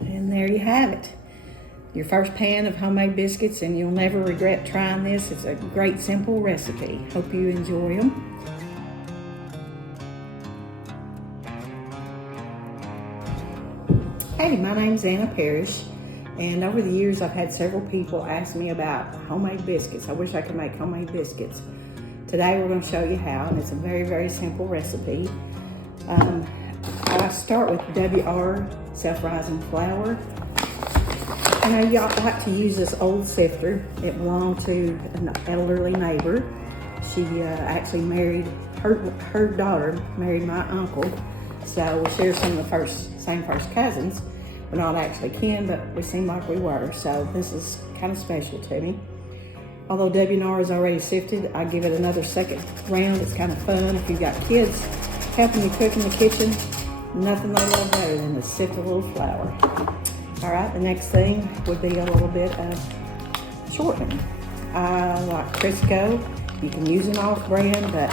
And there you have it. Your first pan of homemade biscuits, and you'll never regret trying this. It's a great, simple recipe. Hope you enjoy them. Hey, my name's Anna Parrish, and over the years I've had several people ask me about homemade biscuits. I wish I could make homemade biscuits. Today we're going to show you how, and it's a very, very simple recipe. I start with WR self-rising flour. And I like to use this old sifter. It belonged to an elderly neighbor. She actually married, her daughter married my uncle. So we share some of the same first cousins. We're not actually kin, but we seem like we were. So this is kind of special to me. Although W&R is already sifted, I give it another second round. It's kind of fun. If you've got kids helping you cook in the kitchen, nothing they love better than to sift a little flour. All right, the next thing would be a little bit of shortening. I like Crisco. You can use an off-brand, but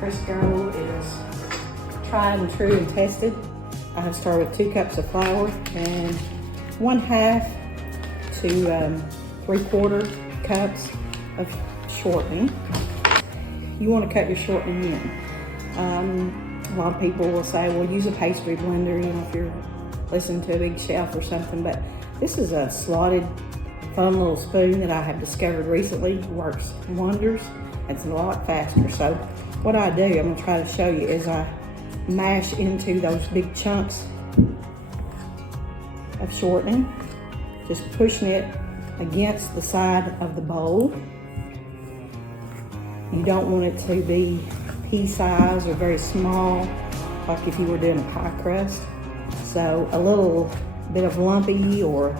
Crisco is tried and true and tested. I start with 2 cups of flour and 1/2 to 3/4 cups of shortening. You want to cut your shortening in. A lot of people will say, well, use a pastry blender, if you're listening to a big chef or something, but this is a slotted, fun little spoon that I have discovered recently. Works wonders. It's a lot faster. So what I do, I'm gonna try to show you, is I mash into those big chunks of shortening, just pushing it against the side of the bowl. You don't want it to be pea size or very small, like if you were doing a pie crust. So a little bit of lumpy, or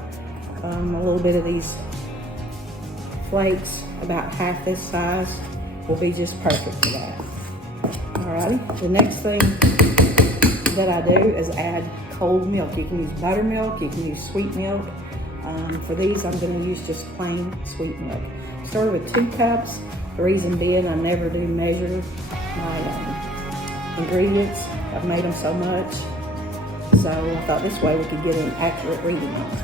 a little bit of these flakes about half this size will be just perfect for that. Alrighty, the next thing that I do is add cold milk. You can use buttermilk, you can use sweet milk. For these, I'm going to use just plain sweet milk. Started with 2 cups. The reason being, I never do measure my ingredients. I've made them so much. So I thought this way we could get an accurate reading on it.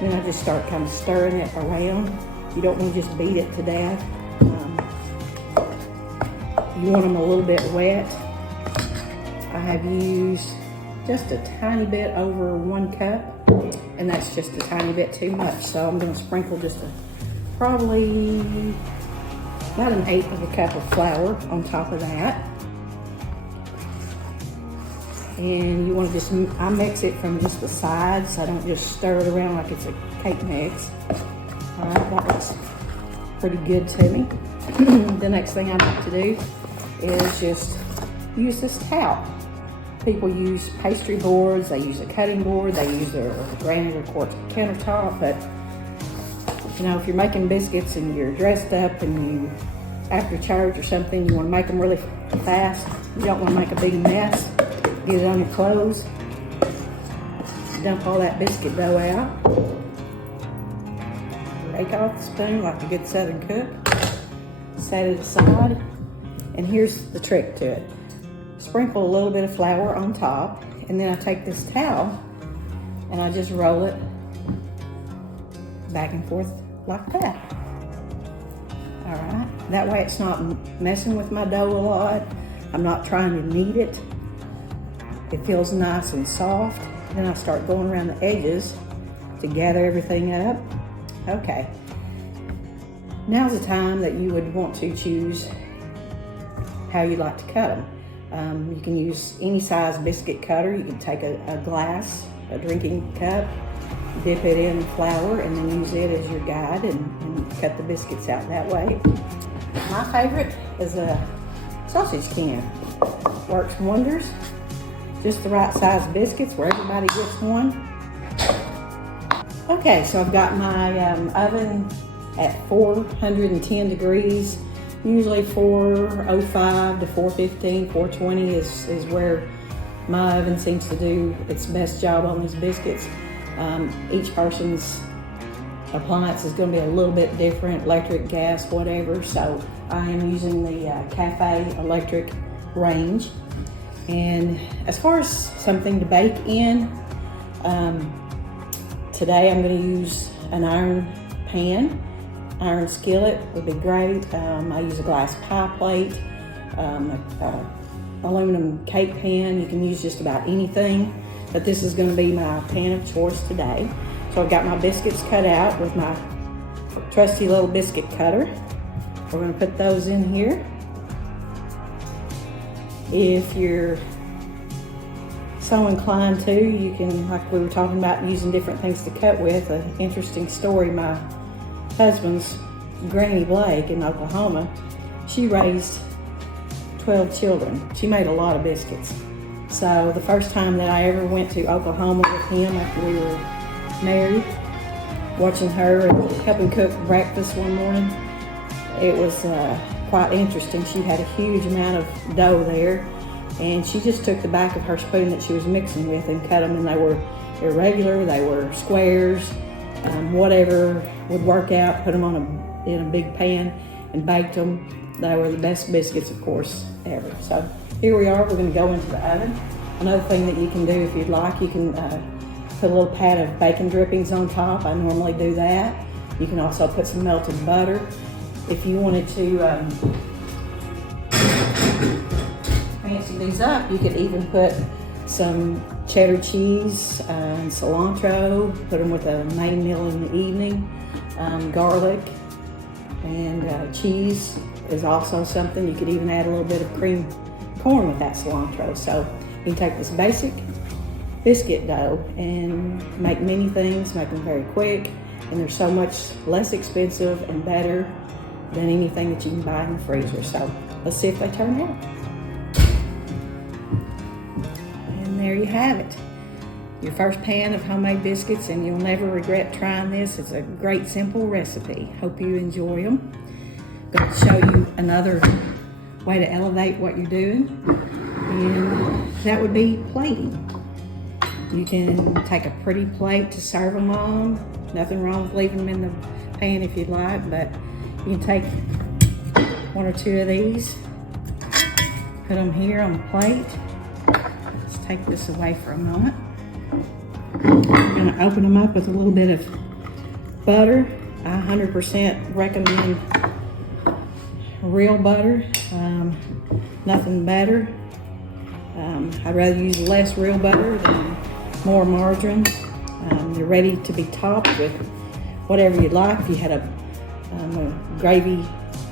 Then I just start kind of stirring it around. You don't want to just beat it to death. You want them a little bit wet. I have used just a tiny bit over 1 cup, and that's just a tiny bit too much. So I'm going to sprinkle just probably about 1/8 of a cup of flour on top of that. And you want to just, I mix it from just the sides. I don't just stir it around like it's a cake mix. All right, that looks pretty good to me. The next thing I like to do is just use this towel. People use pastry boards, they use a cutting board, they use their granular quartz countertop, but if you're making biscuits and you're dressed up and after church or something, you want to make them really fast, you don't want to make a big mess, get it on your clothes, dump all that biscuit dough out, take off the spoon like a good Southern cook, set it aside, and here's the trick to it. Sprinkle a little bit of flour on top, and then I take this towel and I just roll it back and forth like that. All right, that way it's not messing with my dough a lot. I'm not trying to knead it. It feels nice and soft. Then I start going around the edges to gather everything up. Okay, now's the time that you would want to choose how you'd like to cut them. You can use any size biscuit cutter. You can take a glass, a drinking cup, dip it in flour, and then use it as your guide and cut the biscuits out that way. My favorite is a sausage can. Works wonders. Just the right size biscuits where everybody gets one. Okay, so I've got my oven at 410 degrees. Usually 405 to 415, 420 is where my oven seems to do its best job on these biscuits. Each person's appliance is going to be a little bit different, electric, gas, whatever. So I am using the Cafe electric range. And as far as something to bake in, today I'm going to use an iron pan. Iron skillet would be great. I use a glass pie plate, aluminum cake pan. You can use just about anything, but this is going to be my pan of choice today. So I've got my biscuits cut out with my trusty little biscuit cutter. We're going to put those in here. If you're so inclined to, you can, like we were talking about, using different things to cut with. An interesting story, my husband's Granny Blake in Oklahoma, she raised 12 children. She made a lot of biscuits. So the first time that I ever went to Oklahoma with him after we were married, watching her and helping cook breakfast one morning, it was quite interesting. She had a huge amount of dough there, and she just took the back of her spoon that she was mixing with and cut them, and they were irregular, they were squares, whatever would work out, put them on in a big pan and baked them. They were the best biscuits, of course, ever. So here we are, we're gonna go into the oven. Another thing that you can do if you'd like, you can put a little pat of bacon drippings on top. I normally do that. You can also put some melted butter. If you wanted to fancy these up, you could even put some cheddar cheese and cilantro, put them with a main meal in the evening. Garlic and cheese is also something. You could even add a little bit of cream corn with that cilantro. So you can take this basic biscuit dough and make many things, make them very quick, and they're so much less expensive and better than anything that you can buy in the freezer. So let's see if they turn out. And there you have it. Your first pan of homemade biscuits, and you'll never regret trying this. It's a great, simple recipe. Hope you enjoy them. I'm going to show you another way to elevate what you're doing, and that would be plating. You can take a pretty plate to serve them on. Nothing wrong with leaving them in the pan if you'd like, but you can take one or two of these, put them here on the plate. Let's take this away for a moment. I'm going to open them up with a little bit of butter. I 100% recommend real butter, nothing better. I'd rather use less real butter than more margarine. They're ready to be topped with whatever you'd like. If you had a gravy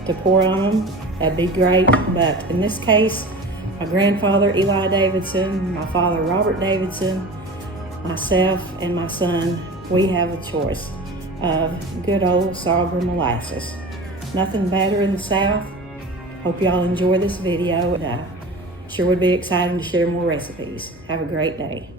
to pour on them, that'd be great. But in this case, my grandfather, Eli Davidson, my father, Robert Davidson, myself, and my son, we have a choice of good old sorghum molasses. Nothing better in the South. Hope y'all enjoy this video, and sure would be exciting to share more recipes. Have a great day.